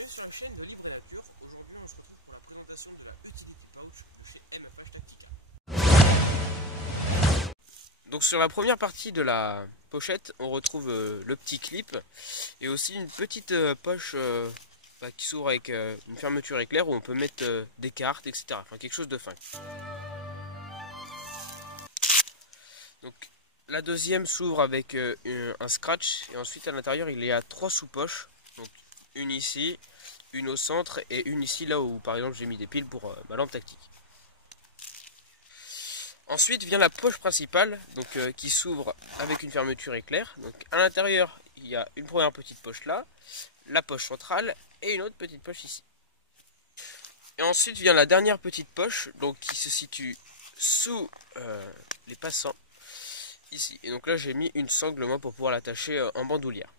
Bienvenue sur la chaîne de Libre et Nature. Aujourd'hui on se retrouve pour la présentation de la Utility Pouch chez MFH Tactica. Donc sur la première partie de la pochette, on retrouve le petit clip et aussi une petite poche qui s'ouvre avec une fermeture éclair où on peut mettre des cartes, etc. Enfin quelque chose de fin. Donc la deuxième s'ouvre avec un scratch et ensuite à l'intérieur il y a 3 sous-poches. Donc une ici, une au centre et une ici là où par exemple j'ai mis des piles pour ma lampe tactique. Ensuite vient la poche principale donc, qui s'ouvre avec une fermeture éclair. Donc à l'intérieur il y a une première petite poche là, la poche centrale et une autre petite poche ici. Et ensuite vient la dernière petite poche donc, qui se situe sous les passants ici. Et donc là j'ai mis une sangle moi pour pouvoir l'attacher en bandoulière.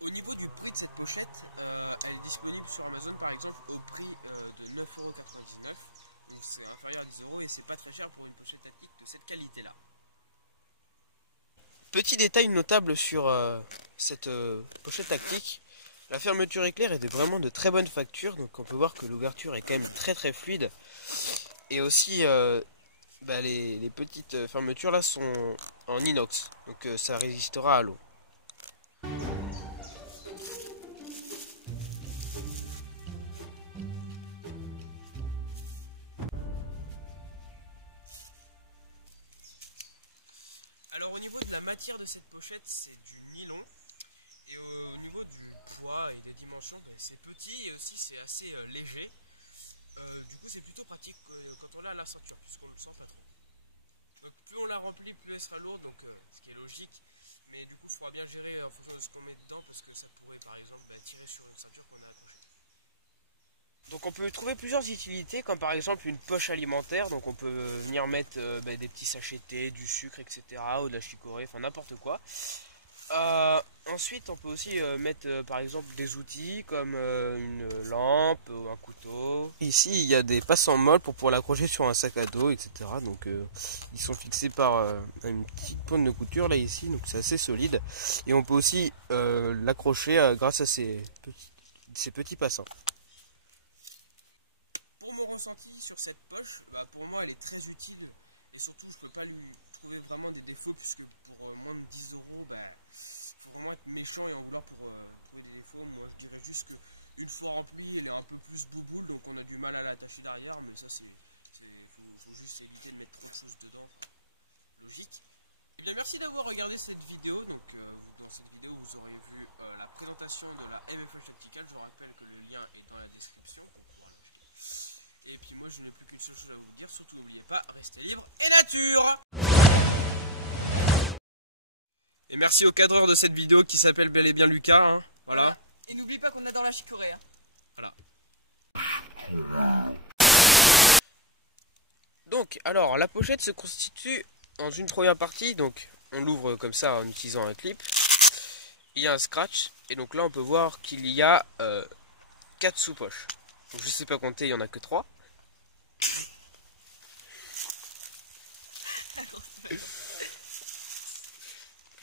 Au niveau du prix de cette pochette, elle est disponible sur Amazon par exemple au prix de 9,99 €. Donc c'est inférieur à 10 € et c'est pas très cher pour une pochette tactique de cette qualité là. Petit détail notable sur cette pochette tactique, la fermeture éclair est vraiment de très bonne facture, donc on peut voir que l'ouverture est quand même très fluide. Et aussi les petites fermetures là sont en inox, donc ça résistera à l'eau. Alors au niveau de la matière de cette pochette, c'est du nylon. Et au niveau du poids et des dimensions, c'est petit et aussi c'est assez léger. Du coup c'est plutôt pratique quand on l'a à la ceinture, puisqu'on le sent pas trop. Donc, plus on la remplit, plus elle sera lourde, donc, ce qui est logique. Mais du coup il faudra bien gérer en fonction de ce qu'on met dedans, parce que ça pourrait par exemple tirer sur une ceinture qu'on a accrochée. Donc on peut trouver plusieurs utilités, comme par exemple une poche alimentaire. Donc on peut venir mettre des petits sachets de thé, du sucre, etc. ou de la chicorée, enfin n'importe quoi. Ensuite on peut aussi mettre par exemple des outils comme une lampe ou un couteau. Ici il y a des passants molles pour pouvoir l'accrocher sur un sac à dos, etc. Donc ils sont fixés par une petite pointe de couture là ici, donc c'est assez solide. Et on peut aussi l'accrocher grâce à ces petits passants. Pour mon ressenti sur cette poche, pour moi elle est très utile et surtout je peux pas lui trouver vraiment des défauts, puisque pour moins de 10 €, faut vraiment être méchant et en blanc pour trouver des défauts. Moi je dirais juste qu'une fois remplie elle est un peu plus bouboule, donc on a du mal à l'attacher derrière, mais ça faut juste éviter de mettre quelque chose dedans, logique. Et bien merci d'avoir regardé cette vidéo. Donc dans cette vidéo vous aurez vu la présentation de la MFH Tactica. Je vous rappelle que le lien est dans la description. Et puis moi je n'ai plus qu'une seule chose à vous dire, surtout n'oubliez pas, restez libre et nature. Et merci au cadreur de cette vidéo qui s'appelle bel et bien Lucas, hein. Voilà. Et n'oublie pas qu'on adore la chicorée. Hein. Voilà. Donc alors la pochette se constitue en une première partie, donc on l'ouvre comme ça en utilisant un clip. Il y a un scratch et donc là on peut voir qu'il y a 4 sous-poches. Donc je sais pas compter, il n'y en a que 3.